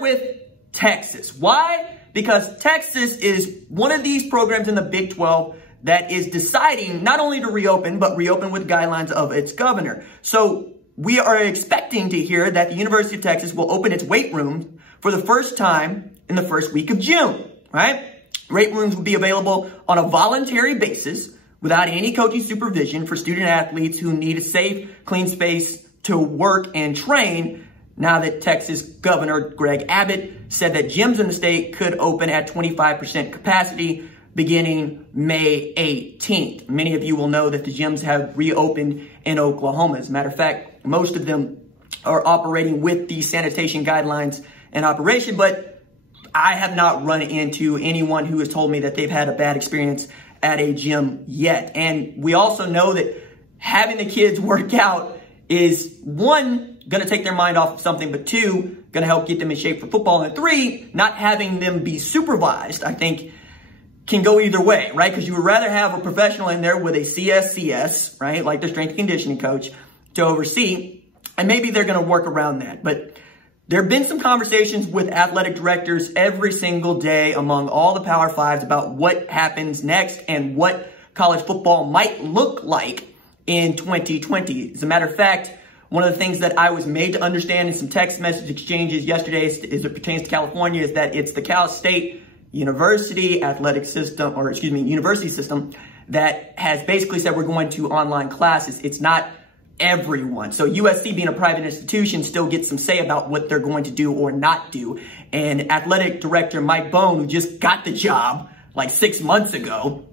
start with Texas. Why? Because Texas is one of these programs in the Big 12 that is deciding not only to reopen, but reopen with guidelines of its governor. So we are expecting to hear that the University of Texas will open its weight rooms for the first time in the first week of June, right? Weight rooms will be available on a voluntary basis without any coaching supervision for student athletes who need a safe, clean space to work and train. Now that Texas Governor Greg Abbott said that gyms in the state could open at 25% capacity beginning May 18th. Many of you will know that the gyms have reopened in Oklahoma. As a matter of fact, most of them are operating with the sanitation guidelines in operation, but I have not run into anyone who has told me that they've had a bad experience at a gym yet. And we also know that having the kids work out is, one, going to take their mind off of something, but two, going to help get them in shape for football. And three, not having them be supervised, I think, can go either way, right? Because you would rather have a professional in there with a CSCS, right, like the strength and conditioning coach, to oversee, and maybe they're going to work around that. But there have been some conversations with athletic directors every single day among all the Power Fives about what happens next and what college football might look like in 2020. As a matter of fact, one of the things that I was made to understand in some text message exchanges yesterday as it pertains to California is that it's the Cal State University athletic system, or excuse me, university system that has basically said we're going to online classes. It's not everyone. So USC, being a private institution, still gets some say about what they're going to do or not do. And athletic director Mike Bone, who just got the job like 6 months ago,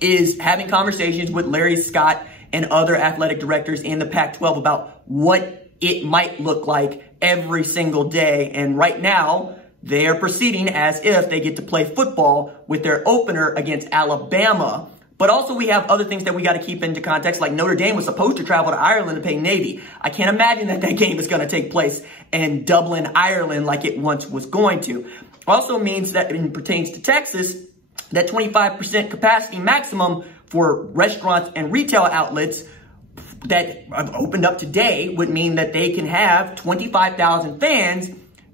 is having conversations with Larry Scott and other athletic directors in the Pac-12 about what it might look like every single day. And right now, they are proceeding as if they get to play football with their opener against Alabama. But also we have other things that we got to keep into context, like Notre Dame was supposed to travel to Ireland to play Navy. I can't imagine that that game is going to take place in Dublin, Ireland, like it once was going to. Also means that it pertains to Texas, that 25% capacity maximum for restaurants and retail outlets that have opened up today would mean that they can have 25,000 fans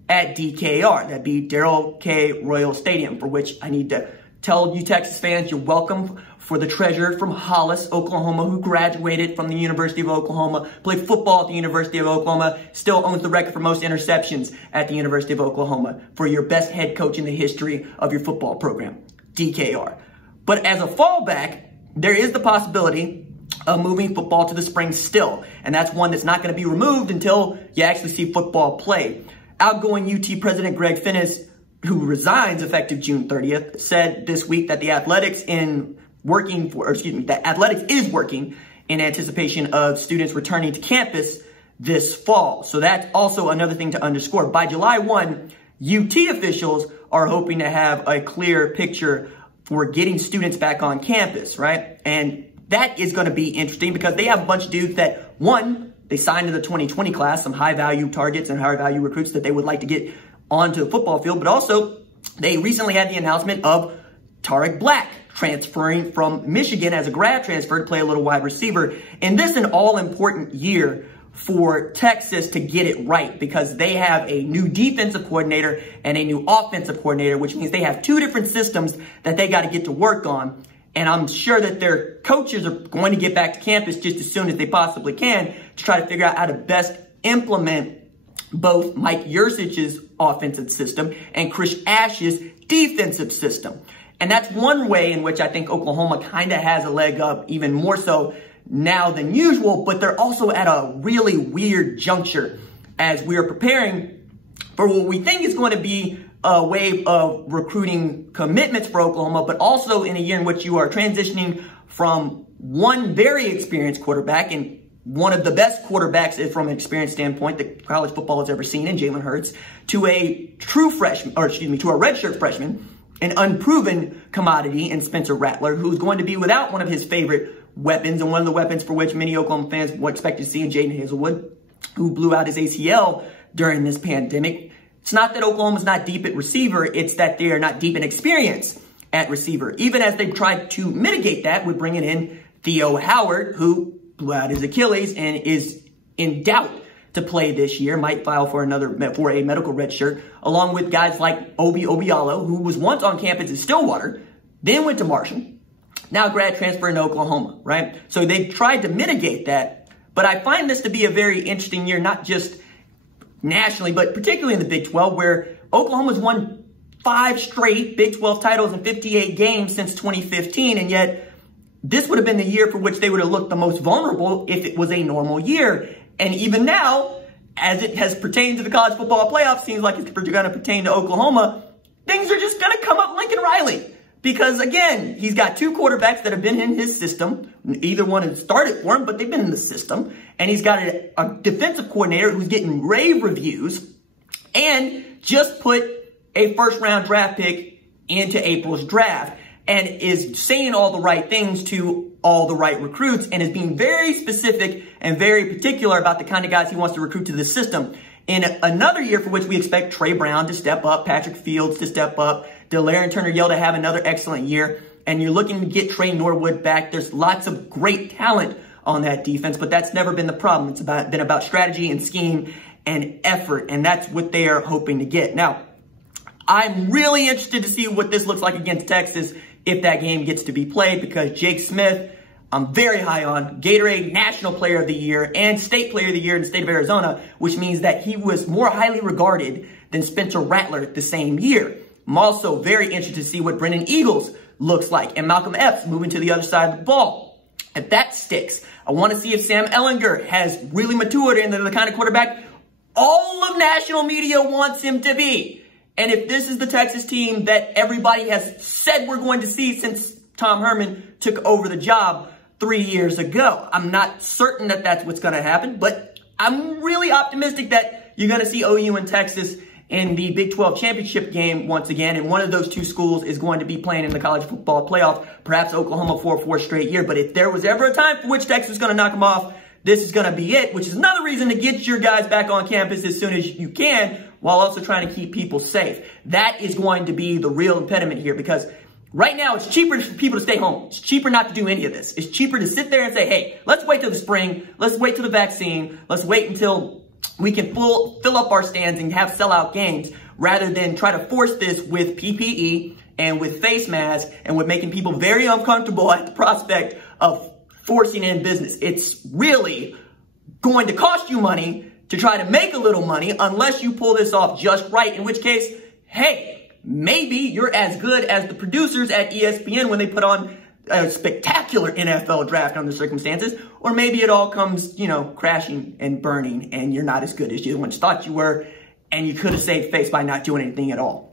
at DKR. That'd be Darrell K. Royal Stadium, for which I need to tell you Texas fans, you're welcome for the treasure from Hollis, Oklahoma, who graduated from the University of Oklahoma, played football at the University of Oklahoma, still owns the record for most interceptions at the University of Oklahoma, for your best head coach in the history of your football program, DKR. But as a fallback, there is the possibility of moving football to the spring still, and that's one that's not going to be removed until you actually see football play. Outgoing UT President Greg Finnis, who resigns effective June 30th, said this week that the athletics is working in anticipation of students returning to campus this fall. So that's also another thing to underscore. By July 1, UT officials are hoping to have a clear picture for getting students back on campus, right? And that is going to be interesting because they have a bunch of dudes that, one, they signed to the 2020 class, some high-value targets and high-value recruits that they would like to get onto the football field. But also, they recently had the announcement of Tarek Black transferring from Michigan as a grad transfer to play a little wide receiver. And this is an all-important year for Texas to get it right because they have a new defensive coordinator and a new offensive coordinator, which means they have two different systems that they got to get to work on. And I'm sure that their coaches are going to get back to campus just as soon as they possibly can to try to figure out how to best implement both Mike Yurcich's offensive system and Chris Ash's defensive system. And that's one way in which I think Oklahoma kind of has a leg up, even more so now than usual, but they're also at a really weird juncture as we are preparing for what we think is going to be a wave of recruiting commitments for Oklahoma, but also in a year in which you are transitioning from one very experienced quarterback and one of the best quarterbacks from an experience standpoint that college football has ever seen in Jalen Hurts to a true freshman, or excuse me, to a redshirt freshman, an unproven commodity in Spencer Rattler, who's going to be without one of his favorite weapons and one of the weapons for which many Oklahoma fans will expect to see in Jaden Hazelwood, who blew out his ACL during this pandemic. It's not that Oklahoma's not deep at receiver, it's that they are not deep in experience at receiver. Even as they've tried to mitigate that with bringing in Theo Howard, who blew out his Achilles and is in doubt to play this year, might file for a medical red shirt, along with guys like Obi Obialo, who was once on campus in Stillwater, then went to Marshall, now grad transfer in Oklahoma, right? So they've tried to mitigate that, but I find this to be a very interesting year, not just nationally, but particularly in the Big 12, where Oklahoma's won 5 straight Big 12 titles in 58 games since 2015, and yet this would have been the year for which they would have looked the most vulnerable if it was a normal year. And even now, as it has pertained to the college football playoff, seems like it's going to pertain to Oklahoma, things are just going to come up Lincoln Riley. Because, again, he's got 2 quarterbacks that have been in his system. Either one has started for him, but they've been in the system. And he's got a defensive coordinator who's getting rave reviews and just put a first-round draft pick into April's draft and is saying all the right things to all the right recruits and is being very specific and very particular about the kind of guys he wants to recruit to the system. In another year for which we expect Trey Brown to step up, Patrick Fields to step up, Delarian Turner-Yell to have another excellent year, and you're looking to get Trey Norwood back. There's lots of great talent on that defense, but that's never been the problem. It's been about strategy and scheme and effort, and that's what they are hoping to get. Now, I'm really interested to see what this looks like against Texas if that game gets to be played, because Jake Smith, I'm very high on, Gatorade National Player of the Year and State Player of the Year in the state of Arizona, which means that he was more highly regarded than Spencer Rattler the same year. I'm also very interested to see what Brendan Eagles looks like and Malcolm Epps moving to the other side of the ball. If that sticks, I want to see if Sam Ehlinger has really matured into the kind of quarterback all of national media wants him to be. And if this is the Texas team that everybody has said we're going to see since Tom Herman took over the job 3 years ago, I'm not certain that that's what's going to happen, but I'm really optimistic that you're going to see OU and Texas in the Big 12 championship game once again, and one of those 2 schools is going to be playing in the college football playoff, perhaps Oklahoma for a 4th straight year. But if there was ever a time for which Texas is going to knock them off, this is going to be it, which is another reason to get your guys back on campus as soon as you can, while also trying to keep people safe. That is going to be the real impediment here, because right now it's cheaper for people to stay home. It's cheaper not to do any of this. It's cheaper to sit there and say, hey, let's wait till the spring. Let's wait till the vaccine. Let's wait until we can fill up our stands and have sellout games, rather than try to force this with PPE and with face masks and with making people very uncomfortable at the prospect of forcing in business. It's really going to cost you money to try to make a little money unless you pull this off just right, in which case, hey, maybe you're as good as the producers at ESPN when they put on a spectacular NFL draft under circumstances, or maybe it all comes, crashing and burning, and you're not as good as you once thought you were, and you could have saved face by not doing anything at all.